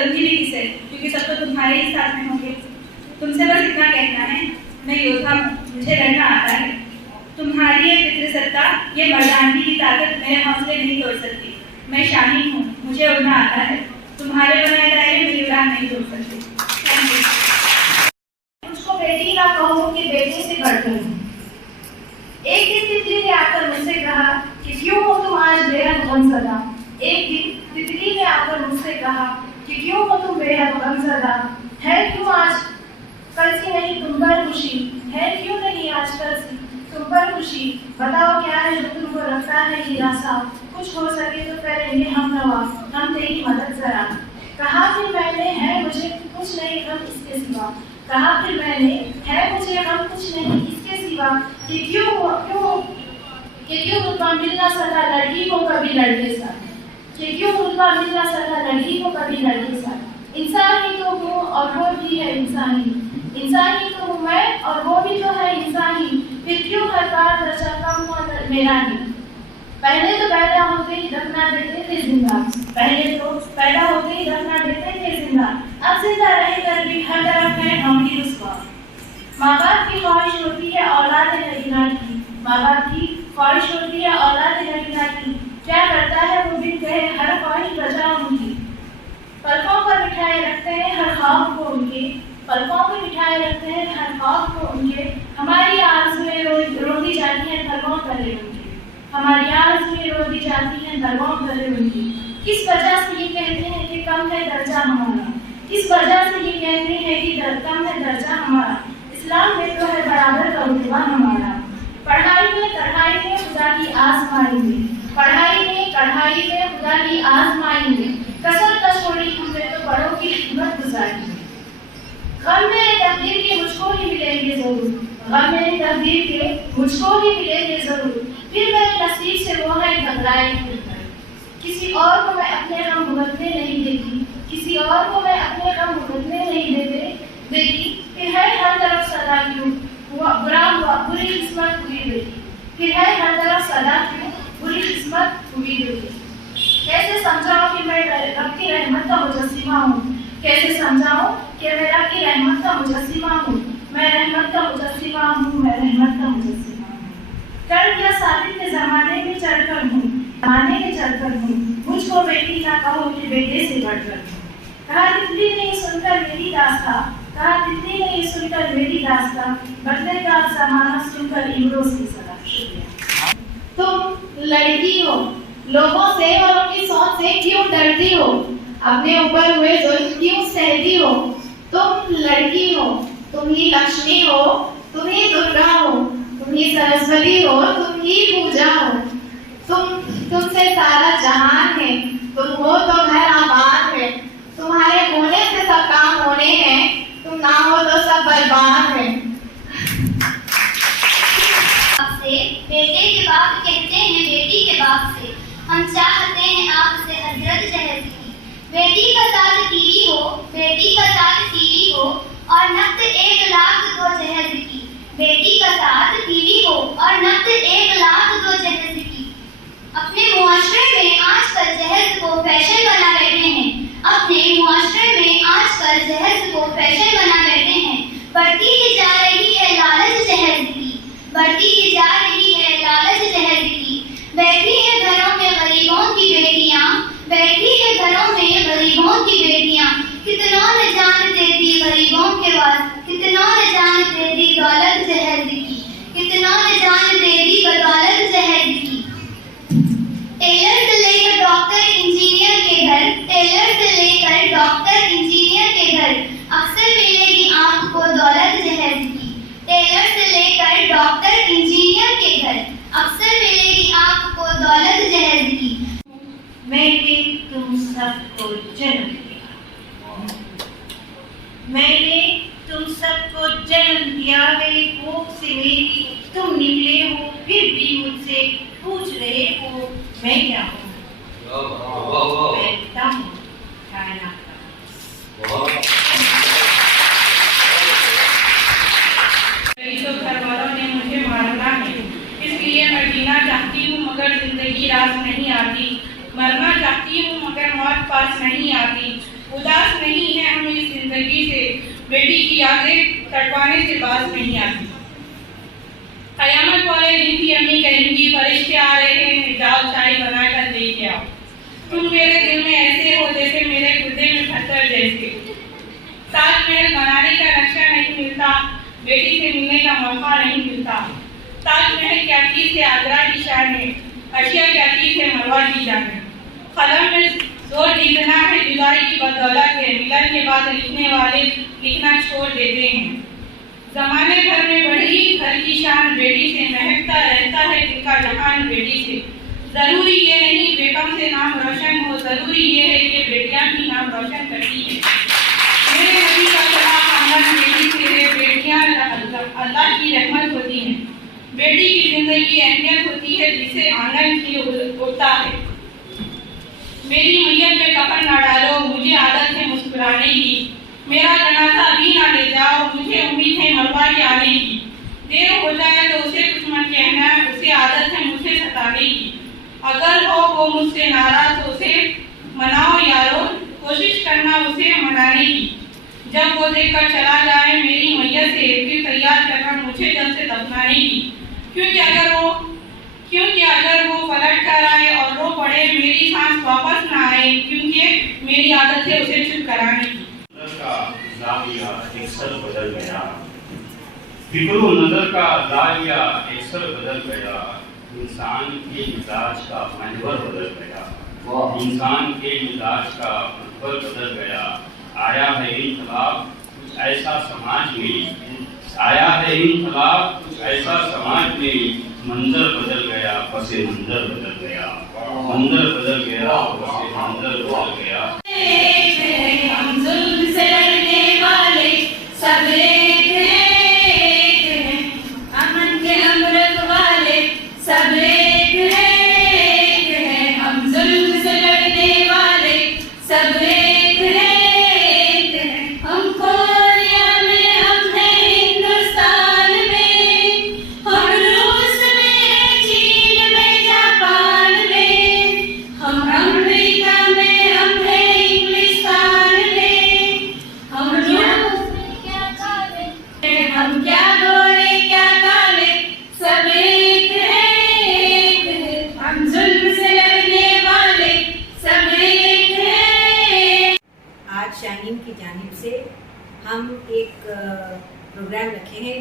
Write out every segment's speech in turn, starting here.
करूंगी भी किसे, क्योंकि सब तो तुम्हारे ही साथ में होंगे। तुमसे बस इतना कहना है, मैं योद्धा हूँ, मुझे लड़ना आता है। तुम्हारी ये पितृसत्ता, ये मर्दानगी की ताकत मेरे हौसले नहीं तोड़ सकती। मैं शाहीन हूँ, मुझे उड़ना आता है। तुम्हारे बनाए दायरे मेरी उड़ान नहीं तोड़ सकती। Thank you. मुझको बेटी ना कहूँ कि बेटे से बढ़कर हूँ। एक दिन तितली ने आकर मुझसे कहा कि क्यों हो तुम आज बेहद गमज़दा। एक दिन तितली ने आकर मुझसे कहा कि क्यों हो तुम बेहद गमज़दा। है क्यों आज कल सी नहीं तुम पर खुशी, है क्यों नहीं आज कल सी तुम पर खुशी। बताओ क्या है जो तुमको रखता है निराशा, कुछ हो सके तो करेंगे हम नवा, हम तेरी मदद जरा। कहा फिर मैंने है मुझे कुछ नहीं हम इसके सिवा, कहा फिर मैंने है मुझे हम कुछ नहीं इसके सिवा। कि क्यों रुतबा मिलना सका लड़की को कभी लड़के साथ, कि क्यों रुतबा मिलना सका लड़की को कभी लड़के साथ। इंसान ही तो हूँ और वो भी है इंसान ही, इंसान ही तो हूँ मैं और वो भी तो है इंसान ही। फिर क्यों हर बार दर्जा कम हुआ मेरा ही। पहले तो पैदा होते ही दफना देते थे जिंदा, पहले तो पैदा होते ही दफना देते थे जिंदा। अब जिंदा रहकर भी हर तरफ है हम ही रुस्वा। माँ बाप की ख्वाहिश होती है औलाद नगीना की, माँ बाप की ख्वाहिश होती है औलाद नगीना की। क्या करता है वो बिन कहे हर ख्वाहिश बचा उनकी। पलकों पर बिठाए रखते हैं हर ख्वाब को उनके, पलकों पर बिठाए रखते हैं हर ख्वाब को उनके। हमारी आरज़ुएं रोती जाती हैं दरगाह तले उनके, हमारी आरज़ुएं रोती जाती हैं दरगाह तले उनकी। किस वजह से ये कहते हैं कि कम है दर्जा हमारा, किस वजह से ये कहते हैं कि कम है दर्जा हमारा। इस्लाम में तो है बराबर का रुतबा हमारा। पढ़ाई में कढ़ाई में खुदा की आज़माई में, पढ़ाई में कढ़ाई में खुदा की आज़माई में। कसर न छोड़ी हमने तो बड़ों की खिदमत गुजारी। गम मेरे तकदीर के मुझको ही मिलेंगे जरूर, गम मेरे तकदीर के मुझको ही मिलेंगे जरूर। फिर मेरे नसीब से वो है घबराए फिरकर, किसी और को मैं अपने गम भुगतने नहीं देती, किसी और को मैं अपने गम भुगतने नहीं देती। फिर है हर तरफ सदा क्यों बुरा हुआ बुरी किस्मत हुई बेटी, फिर है हर तरफ सदा क्यों बुरी किस्मत हुई बेटी। कैसे समझाऊं कि मैं रब की रहमत का मुजस्सिमा हूँ, कैसे समझाऊं कि मैं रब की रहमत का मुजस्सिमा हूँ, मैं रहमत का मुजस्सिमा हूँ, मैं रहमत का मुजस्सिमा हूँ। कर दिया साबित के ज़माने में चढ़कर हूँ, ज़माने में चढ़कर हूँ। मुझको बेटी ना कहो कि बेटे से बढ़कर हूँ। कहा तितली ने ये सुनकर मेरी दास्तां, कहा तितली ने ये सुनकर मेरी दास्तां, बदलेगा ज़माना सुनकर इमरों से सदा। शुक्रिया। तुम लड़की हो, लोगों से और अपनी सोच से क्यों डरती हो, अपने ऊपर हुए जुल्म क्यों सहती हो। तुम लड़की हो, तुम ही लक्ष्मी हो, तुम ही दुर्गा हो, तुम ही सरस्वती हो, तुम ही पूजा हो। तुमसे सारा जहान है, तुम हो तो घर आबाद है। तुम्हारे होने से सब काम होने हैं, तुम ना हो तो सब बर्बाद है। बेटे के बाप कहते हैं बेटी के बाप से, हम चाहते हैं आपसे हजरत जहर की। बेटी का साथ टीवी हो, बेटी का साथ टीवी हो और नफ्त 1 लाख 2 जहर की। बेटी का साथ टीवी हो और नफ्त 1 लाख 2 जहर की। अपने मुआशरे में आजकल जहर को फैशन बना बैठे हैं, अपने मुआशरे में आजकल जहर को फैशन बना बैठे हैं। बढ़ती ही जा रही है लालच जहर की, बढ़ती ही जा रही है लालच जहर की। बैठी है घरों में गरीबों की बेटियां, बैठी है घरों में गरीबों की बेटियां। कितना न जान देती गरीबों के वास्ते, कितना न जान देती दौलत जहर की, कितना न जान देती दौलत जहर की। टेलर से लेकर डॉक्टर इंजीनियर के घर, टेलर से लेकर डॉक्टर इंजीनियर के घर अक्सर मिलेगी आपको दौलत जहर की। टेलर से लेकर डॉक्टर इंजीनियर के घर अक्सर मिलेगी आपको दौलत जहर की। मैंने तुम सबको जन्म दिया, मैंने तुम सबको जन्म दिया है। कोख से मेरी तुम निकले हो, फिर भी मुझसे पूछ रहे हो मैं क्या हूँ। मैं पिता हूँ कायनात का। तो घर वालों ने मुझे मारना है, इसलिए मैं जीना चाहती हूँ मगर जिंदगी रास नहीं आती। मरना चाहती हूँ मगर मौत पास नहीं आती। उदास यादें तड़पाने से बाज नहीं आती। कयामत वाले दिन की अम्मी कहेंगी, फरिश्ते आ रहे हैं, जाओ चाय बनाकर लेके आओ। तुम मेरे दिल में ऐसे हो जैसे मेरे गुर्दे में पत्थर जैसे। ताजमहल बनाने का नक्शा नहीं मिलता, बेटी से मिलने का मौका नहीं मिलता। ताजमहल क्या चीज है, आगरा की शान है, अशिया क्या चीज है, मरवा की जान है। कलम में जोर जीतना है, जुदाई की बदौलत है, मिलन के बाद लिखने वाले लिखना छोड़ देते हैं। जमाने भर में बढ़ी घर की शान बेटी से, महकता रहता है दिल का जहान बेटी से। जरूरी ये नहीं बेटों से नाम रोशन हो, जरूरी ये है कि बेटियां भी नाम रोशन करती है। मेरे नबी का सलाह खानदान बेटी से है, बेटियां अल्लाह की रहमत होती हैं। बेटी की जिंदगी अहमियत होती है जिसे आंगन की उड़ता है। मेरी मैयत में कफन ना डालो, मुझे आदत है मुस्कुराने की। मेरा जनाजा भी ना ले जाओ, मुझे उम्मीद है मरवा के आने की। देर हो जाए तो उसे कुछ मत कहना, उसे आदत है मुझसे सताने की। अगर हो वो मुझसे नाराज तो उसे मनाओ यारो, कोशिश करना उसे मनाने की। जब वो देखकर चला जाए मेरी मैयत से, फिर तैयार करना मुझे जल्द से दफनाने की। क्योंकि अगर वो पलट कर आए और रो पड़े, मेरी सांस वापस ना आए, क्योंकि मेरी आदत है उसे चुप कराने की। लालिया अक्सर बदल गया, फिक्रो नजर का लालिया अक्सर बदल गया। इंसान के मिजाज का महवर बदल गया, इंसान के मिजाज का महवर बदल गया। आया है इनकलाब कुछ ऐसा समाज में, आया है इनकलाब कुछ ऐसा समाज में। मंजर बदल गया, पसे मंजर बदल गया, मंजर बदल गया, पसे मंजर बदल गया। हम जुल्म से लड़ने वाले सब एक हैं, अमन के अमृत वाले सब एक हैं। हम जुल्म से लड़ने वाले सब एक हैं। हम कोरिया में, हम हैं हिंदुस्तान में, हम रूस में, चीन में, जापान में, हम अमेरिका में, हम हैं इंग्लिस्तान में। हम क्या गोरे क्या काले सब एक हैं। हम जुल्म से लड़ने वाले सब एक हैं। आज शाहीन की जानिब से हम एक प्रोग्राम रखे हैं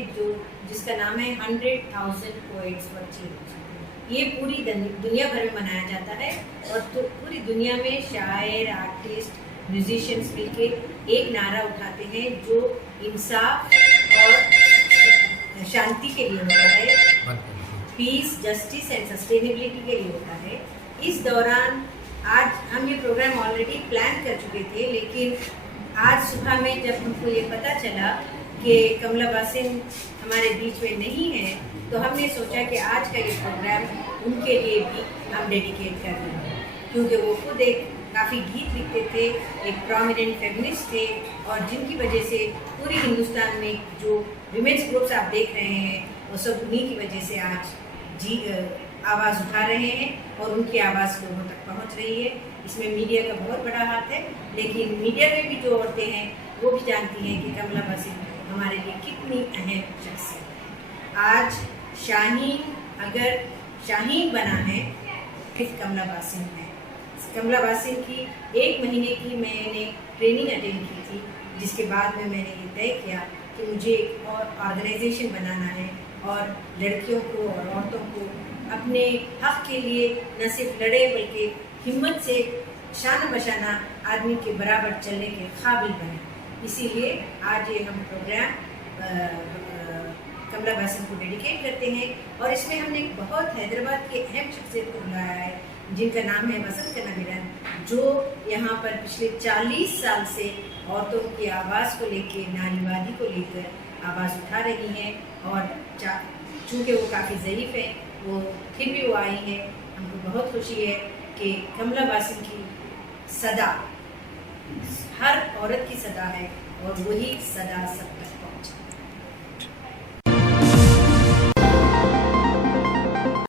जिसका नाम है 100,000 पोएट्स फॉर चेंज। ये पूरी दुनिया भर में मनाया जाता है और तो पूरी दुनिया में शायर, आर्टिस्ट, म्यूजिशियंस मिलके एक नारा उठाते हैं जो इंसाफ और शांति के लिए होता है, पीस, जस्टिस एंड सस्टेनेबिलिटी के लिए होता है। इस दौरान आज हम ये प्रोग्राम ऑलरेडी प्लान कर चुके थे, लेकिन आज सुबह में जब हमको ये पता चला कि कमला बासिन हमारे बीच में नहीं है, तो हमने सोचा कि आज का ये प्रोग्राम उनके लिए भी हम डेडिकेट कर रहे हैं, क्योंकि वो खुद एक काफ़ी गीत लिखते थे, एक प्रोमिनेंट फेमिनिस्ट थे, और जिनकी वजह से पूरे हिंदुस्तान में जो विमेंस ग्रुप्स आप देख रहे हैं वो सब उन्हीं की वजह से आज आवाज़ उठा रहे हैं और उनकी आवाज़ लोगों तक पहुंच रही है। इसमें मीडिया का बहुत बड़ा हाथ है, लेकिन मीडिया में भी जो औरतें हैं वो भी जानती हैं कि कमला बासिन हमारे लिए कितनी अहम शख्सियत है। आज शाहीन अगर शाहीन बना है फिर कमला बासिन है। कमला बासिन की 1 महीने की मैंने ट्रेनिंग अटेंड की थी, जिसके बाद में मैंने ये तय किया कि मुझे और ऑर्गेनाइजेशन बनाना है और लड़कियों को और औरतों को अपने हक़ के लिए न सिर्फ लड़े बल्कि हिम्मत से शान बशाना आदमी के बराबर चलने के काबिल बने। इसीलिए आज ये हम प्रोग्राम कमला बासिन को डेडिकेट करते हैं और इसमें हमने बहुत हैदराबाद के अहम शख्सियत को बुलाया है, जिनका नाम है वसंत कनाविरन, जो यहाँ पर पिछले 40 साल से औरतों की आवाज़ को लेकर, नारीवादी को लेकर आवाज़ उठा रही हैं। और चूँकि वो काफ़ी ज़ईफ़ है, वो फिर भी वो आई है। हमको बहुत खुशी है कि कमला बासिन की सदा हर औरत की सदा है और वही सदा सब तक पहुँचे।